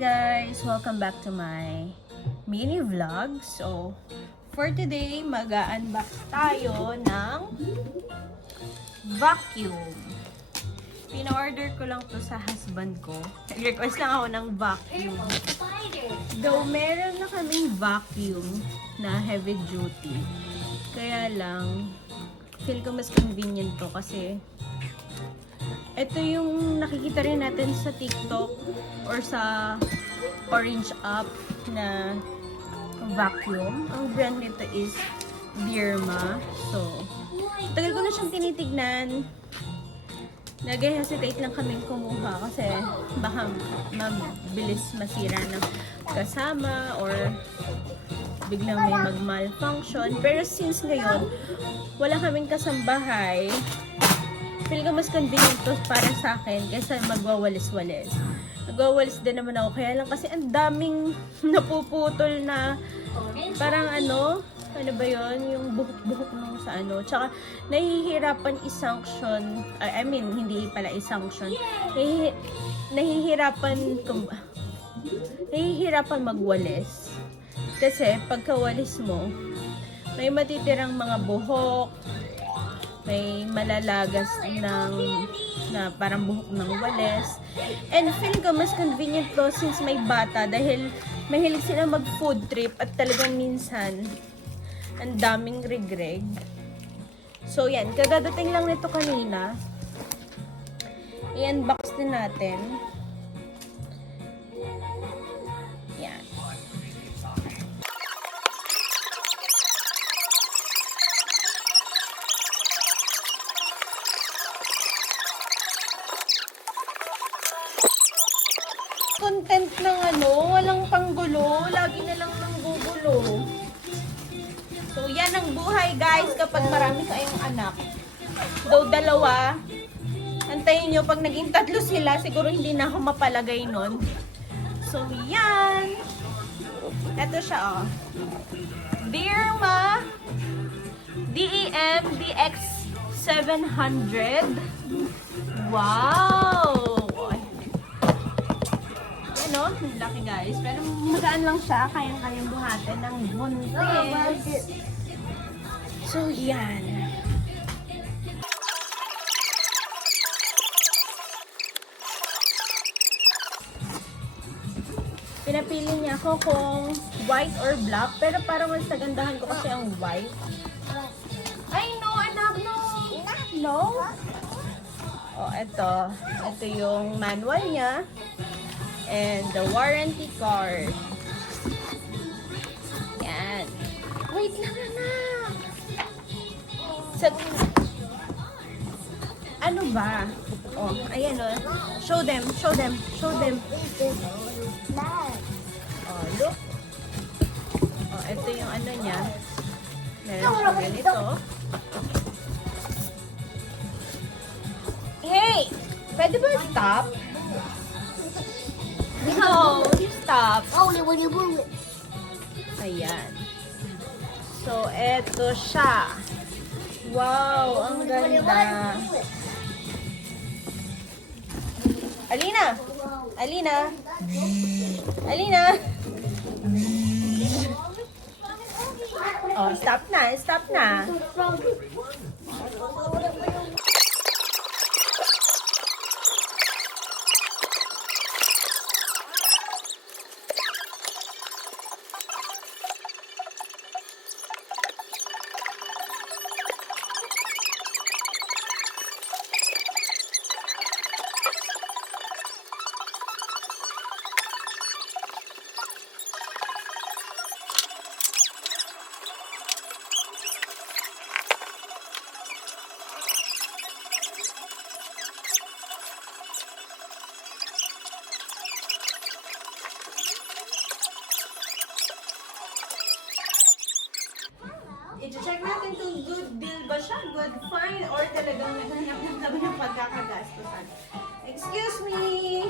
guys! Welcome back to my mini vlog. So, for today, mag-unbox tayo ng vacuum. Pina-order ko lang to sa husband ko. Request lang ako ng vacuum. Though meron na kaming vacuum na heavy duty. Kaya lang, feel ko mas convenient to kasi ito yung nakikita rin natin sa TikTok or sa Orange app na vacuum. Ang brand nito is Dirma. So, tagal ko na siyang tinitignan. Nag-hesitate lang kaming kumuha kasi baka mabilis masira ng kasama or biglang may mag-malfunction. Pero since ngayon, wala kaming kasambahay, feel ko mas convenient to para sa akin kaysa magwawalis-walis. Nagwawalis din naman ako. Kaya lang kasi ang daming napuputol na parang ano ba yon yung buhok-buhok nung sa ano. Tsaka nahihirapan i-sanction. I mean, hindi pala i-sanction. Nahihirapan magwalis. Kasi pagkawalis mo, may matitirang mga buhok, may malalagas na parang buhok ng walis. And feel ko mas convenient to since may bata dahil mahilig sila mag food trip at talagang minsan ang daming regreg. So yan, kadadating lang nito kanina. I-unbox din natin. Yan. Content ng walang panggulo, lagi na lang nang gugulo. So, yan ang buhay guys kapag marami kayong anak. Though dalawa, antayin nyo pag naging tatlo sila, siguro hindi na ako mapalagay nun. So, yan. Ito siya, oh. Dirma DEM DX700. Wow! No? Laki guys. Pero magaan lang siya. Kayang-kayang buhatin ng buntis. So, yan. Pinapili niya ako kung white or black. Pero parang mas nagandahan ko kasi ang white. Ay, no! Anak, no! No? Oh, ito. Ito yung manual niya. And the warranty card. Yan. Wait lang, anak. Ano ba? Oh, ayan o. Show them, show them, show them. Oh, look. Oh, ito yung ano niya. Meron siya ganito. Hey! Pwede ba stop? No, stop. Only when you move it. Ayan. So, eto siya. Wow, ang ganda. Alina! Alina! Alina! Oh, stop na, stop na. I-check natin kung good deal ba siya, good fine, or talagang naghanap ng sabi ng pagkakagastusan. Excuse me!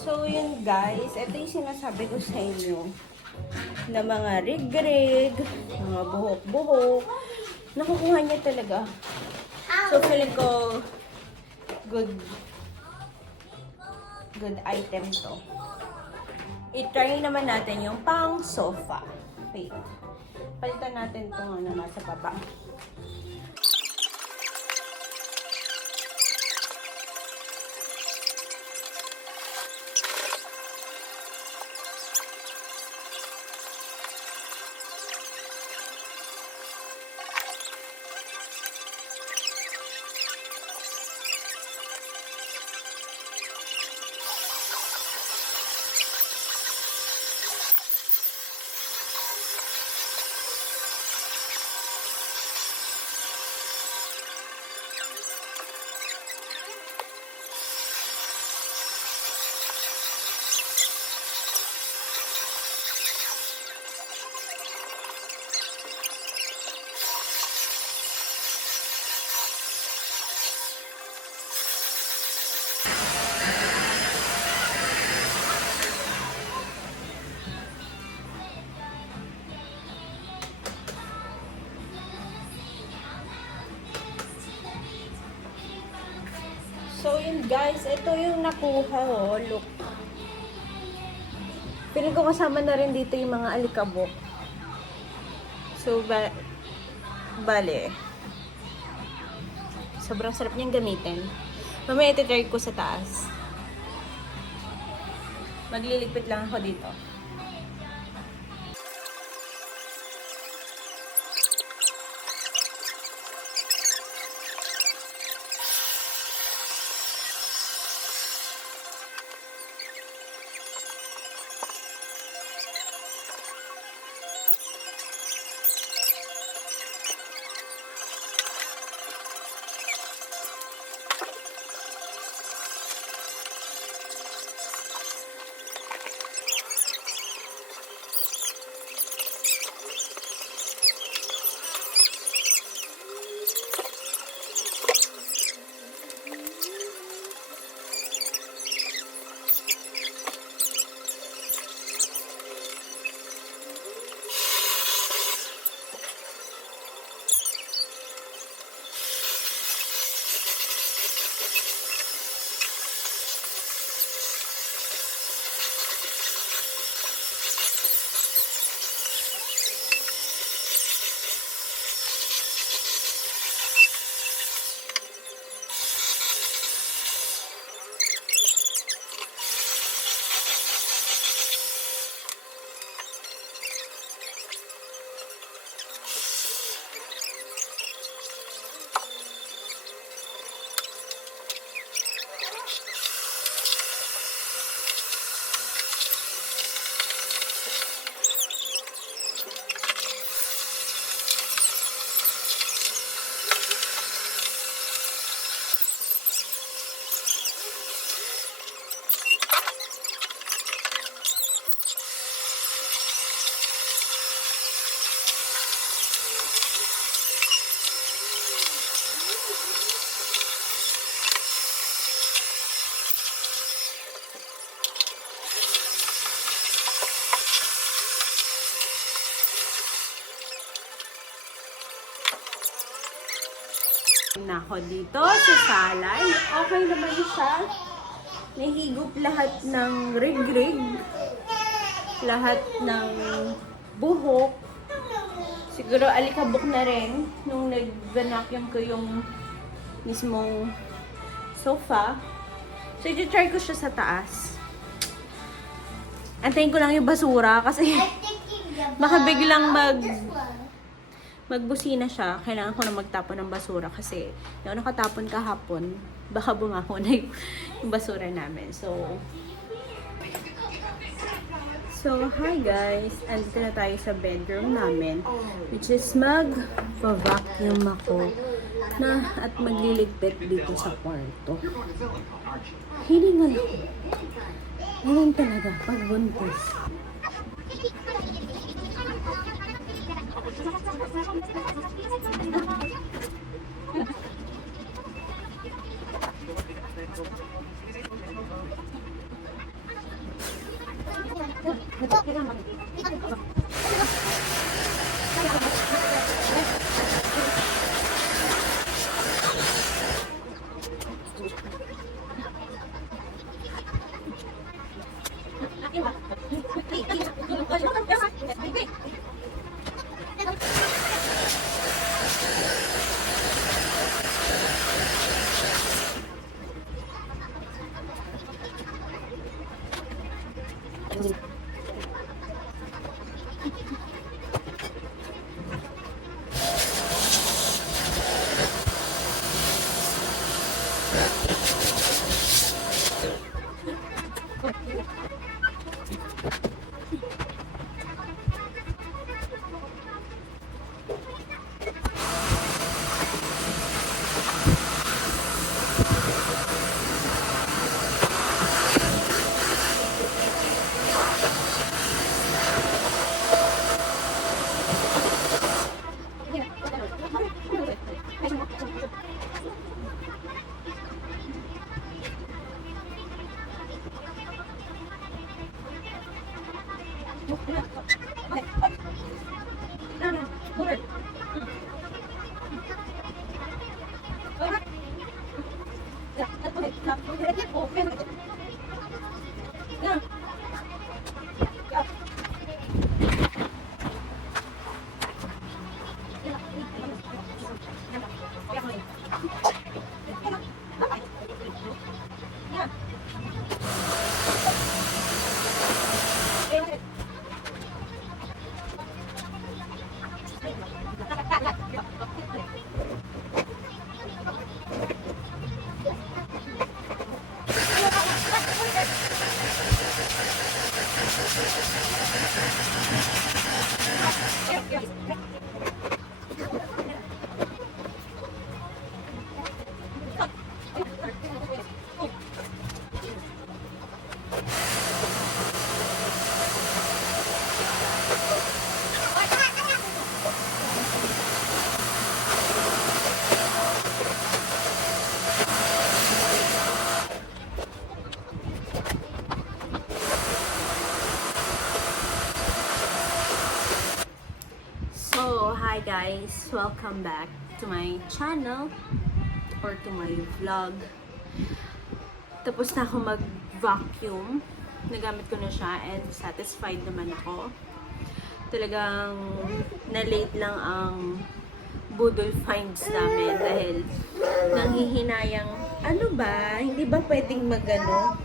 So, yun guys. Ito yung sinasabi ko sa inyo. Na mga rig-rig, mga buhok-buhok. Nakukuha niya talaga. So, feeling ko good item to. I-try naman natin yung pang sofa. Wait. Palitan natin itong ano nasa baba. So, yun guys, ito yung nakuha oh, look. Piling ko kasama na rin dito yung mga alikabok. So, bale. Sobrang sarap niyang gamitin. Mamaya iti-try ko sa taas. Magliligpit lang ako dito. Na ako dito sa salay. Okay naman siya. Nahigop lahat ng rig-rig. Lahat ng buhok. Siguro alikabok na rin nung nag-vacuum ko yung mismong sofa. So, i-try ko siya sa taas. Antayin ko lang yung basura kasi baka biglang magbusina siya. Kailangan ko na magtapon ng basura kasi yung nakatapon kahapon, baka bumaho na yung basura namin. So, hi guys! Andito na tayo sa bedroom namin, which is mag-vacuum ako na at magliligpit dito sa kwarto. Hilingan ako. Hiling talaga pag buntis. guys! Welcome back to my channel or to my vlog. Tapos na ako mag-vacuum. Nagamit ko na siya and satisfied naman ako. Talagang na-late lang ang budol finds namin dahil nanghihinayang, ano ba? Hindi ba pwedeng magano?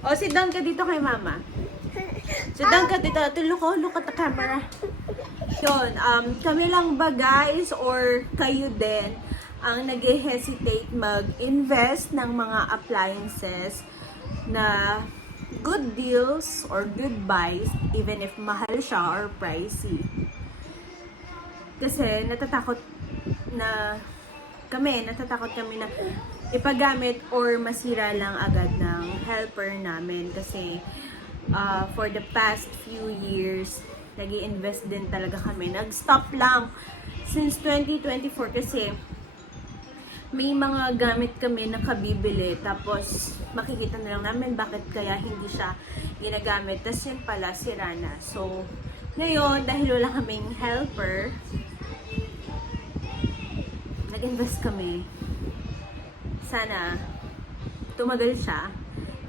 O, sit down ka dito kay mama. Sit down ka dito. Look at the camera. Yun, kami lang ba guys or kayo din ang nag-hesitate mag-invest ng mga appliances na good deals or good buys even if mahal siya or pricey. Kasi natatakot kami na ipagamit or masira lang agad ng helper namin kasi for the past few years nag-i-invest din talaga kami. Nag-stop lang since 2024 kasi may mga gamit kami na kabibili tapos makikita na lang namin bakit kaya hindi siya ginagamit. Tapos yun pala, sira na. So, ngayon, dahil wala kaming helper, nag-invest kami. Sana tumagal siya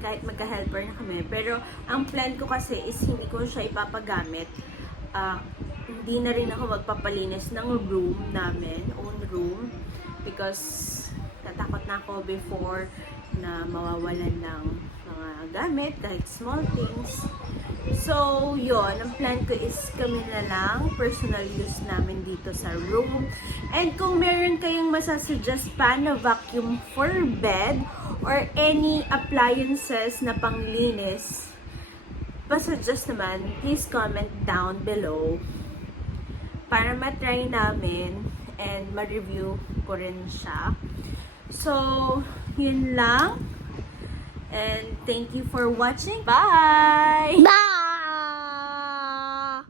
kahit magka-helper na kami. Pero, ang plan ko kasi is hindi ko siya ipapagamit. Hindi na rin ako magpapalinis ng room namin, own room, because natakot na ako before na mawawalan ng mga gamit, kahit small things. So, yon, ang plan ko is kami na lang, personal use namin dito sa room. And kung meron kayong masasuggest pa na vacuum for bed or any appliances na panglinis, pasuggest naman, please comment down below para matry namin and ma-review ko rin siya. So, yun lang. And thank you for watching. Bye!